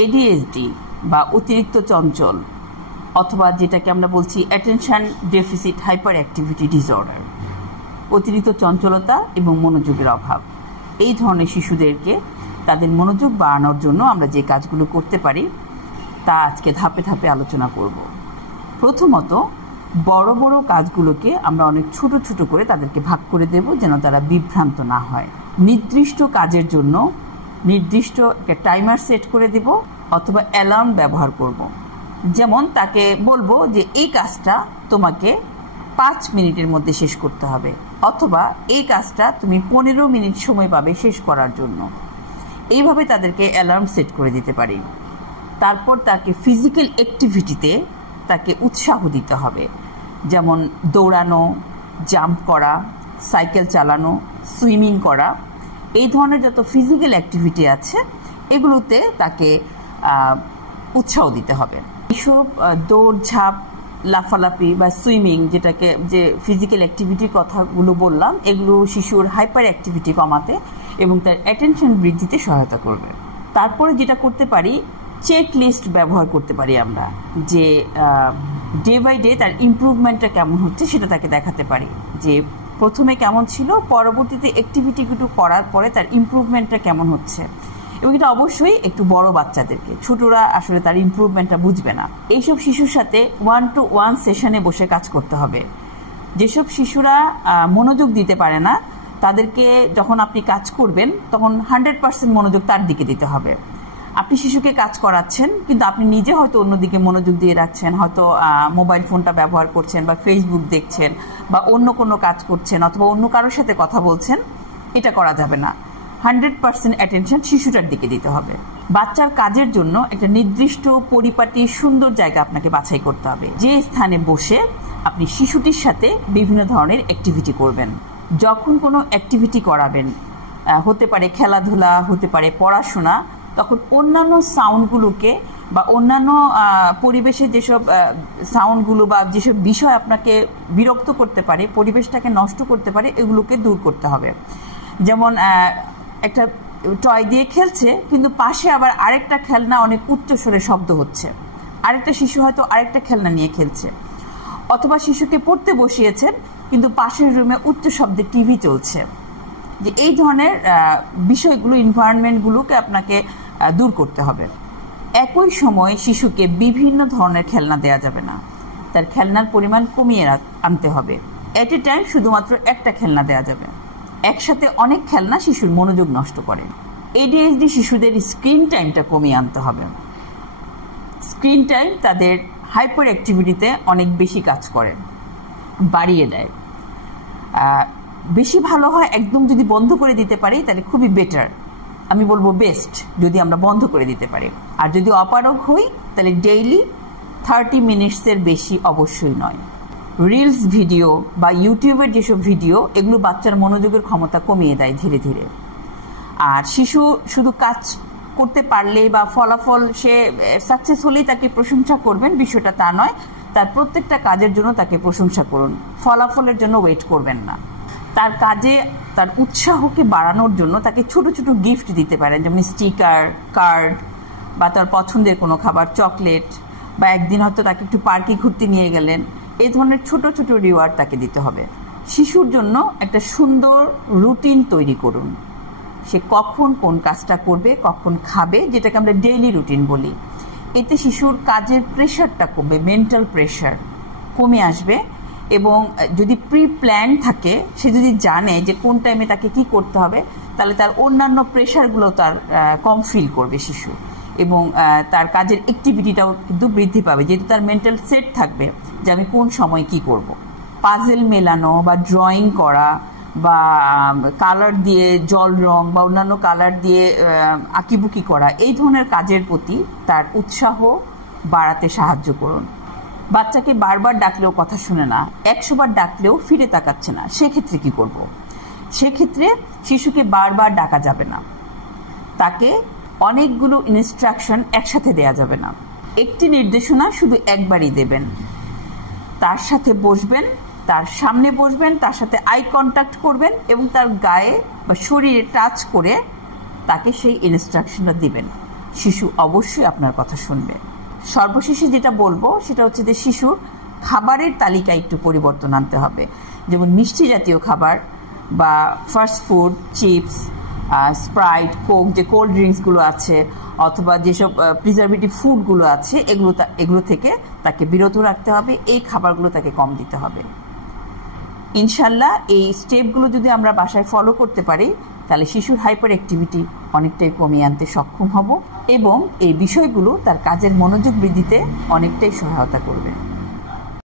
ADHD বা অতিরিক্ত চঞ্চল অথবা যেটাকে আমরা বলছি attention deficit hyper activity disorder, অতিরিক্ত চঞ্চলতা এবং মনোযোগের অভাব, এই ধরনের শিশুদেরকে তাদের মনোযোগ বাড়ানোর জন্য আমরা যে কাজগুলো করতে পারি তা আজকে ধাপে ধাপে আলোচনা করব। প্রথমত, বড় বড় কাজগুলোকে আমরা অনেক ছোট ছোট করে তাদেরকে ভাগ করে দেব যেন তারা বিভ্রান্ত না হয়। নির্দিষ্ট কাজের জন্য নির্দিষ্ট একটা টাইমার সেট করে দেব অথবা অ্যালার্ম ব্যবহার করব। যেমন তাকে বলবো যে এই কাজটা তোমাকে 5 মিনিটের মধ্যে শেষ করতে হবে অথবা এই কাজটা তুমি 15 মিনিট সময় পাবে শেষ করার জন্য। এইভাবে তাদেরকে অ্যালার্ম সেট করে দিতে পারি। তারপর তাকে ফিজিক্যাল অ্যাক্টিভিটিতে তাকে উৎসাহ দিতে হবে, যেমন দৌড়ানো, জাম্প করা, সাইকেল চালানো, সুইমিং করা, এই ধরনের যত ফিজিক্যাল অ্যাক্টিভিটি আছে এগুলোতে তাকে উৎসাহ দিতে হবে। এইসব দৌড় ঝাঁপ, লাফালাফি বা সুইমিং, যেটাকে যে ফিজিক্যাল অ্যাক্টিভিটির কথাগুলো বললাম, এগুলো শিশুর হাইপার অ্যাক্টিভিটি কমাতে এবং তার অ্যাটেনশন বৃদ্ধিতে সহায়তা করবে। তারপরে যেটা করতে পারি, চেক লিস্ট ব্যবহার করতে পারি আমরা, যে ডে বাই ডে তার ইমপ্রুভমেন্টটা কেমন হচ্ছে সেটা তাকে দেখাতে পারি, যে প্রথমে কেমন ছিল, পরবর্তীতে অ্যাক্টিভিটিগুলো করার পরে তার ইমপ্রুভমেন্টটা কেমন হচ্ছে। এবং এটা অবশ্যই একটু বড় বাচ্চাদেরকে, ছোটরা আসলে তার ইমপ্রুভমেন্টটা বুঝবে না। এইসব শিশুর সাথে 1-to-1 সেশনে বসে কাজ করতে হবে। যেসব শিশুরা মনোযোগ দিতে পারে না তাদেরকে যখন আপনি কাজ করবেন তখন 100% মনোযোগ তার দিকে দিতে হবে। আপনি শিশুকে কাজ করাচ্ছেন কিন্তু আপনি নিজে হয়তো অন্যদিকে মনোযোগ দিয়ে রাখছেন, হয়তো মোবাইল ফোনটা ব্যবহার করছেন বা ফেসবুক দেখছেন বা অন্য কোনো কাজ করছেন অথবা অন্য কারোর সাথে কথা বলছেন, এটা করা যাবে না। 100% অ্যাটেনশন শিশুটার দিকে দিতে হবে। বাচ্চার কাজের জন্য একটা নির্দিষ্ট পরিপাটি সুন্দর জায়গা আপনাকে বাছাই করতে হবে, যে স্থানে বসে আপনি শিশুটির সাথে বিভিন্ন ধরনের অ্যাক্টিভিটি করবেন। যখন কোনো অ্যাক্টিভিটি করাবেন, হতে পারে খেলাধুলা, হতে পারে পড়াশোনা, তখন অন্যান্য সাউন্ডগুলোকে বা অন্যান্য পরিবেশের যেসব সাউন্ডগুলো বা যেসব বিষয় আপনাকে বিরক্ত করতে পারে, পরিবেশটাকে নষ্ট করতে পারে, এগুলোকে দূর করতে হবে। যেমন একটা টয় দিয়ে খেলছে কিন্তু পাশে আবার আরেকটা খেলনা অনেক উচ্চস্বরে শব্দ হচ্ছে, আরেকটা শিশু হয়তো আরেকটা খেলনা নিয়ে খেলছে, অথবা শিশুকে পড়তে বসিয়েছেন কিন্তু পাশের রুমে উচ্চ শব্দে টিভি চলছে। যে এই ধরনের বিষয়গুলো, এনভায়রনমেন্টগুলোকে আপনাকে দূর করতে হবে। একই সময় শিশুকে বিভিন্ন ধরনের খেলনা দেওয়া যাবে না, তার খেলনার পরিমাণ কমিয়ে আনতে হবে। এট এ টাইম শুধুমাত্র একটা খেলনা দেওয়া যাবে। একসাথে অনেক খেলনা শিশুর মনোযোগ নষ্ট করে। এডিএইচডি শিশুদের স্ক্রিন টাইমটা কমিয়ে আনতে হবে। স্ক্রিন টাইম তাদের হাইপার অ্যাক্টিভিটিতে অনেক বেশি কাজ করে, বাড়িয়ে দেয়। বেশি ভালো হয় একদম যদি বন্ধ করে দিতে পারি তাহলে খুবই বেটার, আমি বলবো বেস্ট যদি আমরা বন্ধ করে দিতে পারি। আর যদি অপারগ হই তাহলে ডেইলি 30 মিনিটসের বেশি অবশ্যই নয়। রিলস ভিডিও বা ইউটিউবের যেসব ভিডিও, এগুলো বাচ্চার মনোযোগের ক্ষমতা কমিয়ে দেয় ধীরে ধীরে। আর শিশু শুধু কাজ করতে পারলে বা ফলাফল সে সাকসেস হলেই তাকে প্রশংসা করবেন, বিষয়টা তা নয়। তার প্রত্যেকটা কাজের জন্য তাকে প্রশংসা করুন, ফলাফলের জন্য ওয়েট করবেন না। তার কাজে তার উৎসাহকে বাড়ানোর জন্য তাকে ছোট ছোট গিফট দিতে পারেন, যেমন স্টিকার, কার্ড বা তার পছন্দের কোনো খাবার, চকলেট, বা একদিন হয়তো তাকে একটু পার্কে ঘুরতে নিয়ে গেলেন। এই ধরনের ছোট ছোট রিওয়ার্ড তাকে দিতে হবে। শিশুর জন্য একটা সুন্দর রুটিন তৈরি করুন, সে কখন কোন কাজটা করবে, কখন খাবে, যেটাকে আমরা ডেইলি রুটিন বলি। এতে শিশুর কাজের প্রেশারটা কমবে, মেন্টাল প্রেশার কমে আসবে। এবং যদি প্রি প্ল্যান থাকে, সে যদি জানে যে কোন টাইমে তাকে কি করতে হবে, তাহলে তার অন্যান্য প্রেশারগুলো তার কম ফিল করবে শিশু, এবং তার কাজের অ্যাক্টিভিটিটাও কিন্তু বৃদ্ধি পাবে, যেহেতু তার মেন্টাল সেট থাকবে যে আমি কোন সময় কি করব। পাজেল মেলানো বা ড্রয়িং করা বা কালার দিয়ে জল রং বা অন্যান্য কালার দিয়ে আঁকিবুকি করা, এই ধরনের কাজের প্রতি তার উৎসাহ বাড়াতে সাহায্য করুন। বাচ্চাকে বারবার ডাকলেও কথা শুনে না, 100 বার ডাকলেও ফিরে তাকাচ্ছে না, সেক্ষেত্রে কি করব? সেক্ষেত্রে শিশুকে বারবার ডাকা যাবে না, তাকে অনেকগুলো ইনস্ট্রাকশন একসাথে দেয়া যাবে না। একটি নির্দেশনা শুধু একবারই দেবেন। তার সাথে বসবেন, তার সামনে বসবেন, তার সাথে আই কন্ট্যাক্ট করবেন এবং তার গায়ে বা শরীরে টাচ করে তাকে সেই ইনস্ট্রাকশনটা দিবেন। শিশু অবশ্যই আপনার কথা শুনবে। সর্বশেষে যেটা বলবো সেটা হচ্ছে যে শিশুর খাবারের তালিকায় একটু পরিবর্তন আনতে হবে। যেমন মিষ্টি জাতীয় খাবার বা fast food, chips, Sprite, Coke, যে কোল্ড ড্রিঙ্কসগুলো আছে অথবা যেসব প্রিজারভেটিভ ফুডগুলো আছে এগুলো থেকে তাকে বিরত রাখতে হবে। এই খাবারগুলো তাকে কম দিতে হবে। ইনশাল্লাহ এই স্টেপগুলো যদি আমরা বাসায় ফলো করতে পারি তাহলে শিশুর হাইপার অ্যাক্টিভিটি অনেকটাই কমিয়ে আনতে সক্ষম হব এবং এই বিষয়গুলো তার কাজের মনোযোগ বৃদ্ধিতে অনেকটাই সহায়তা করবে।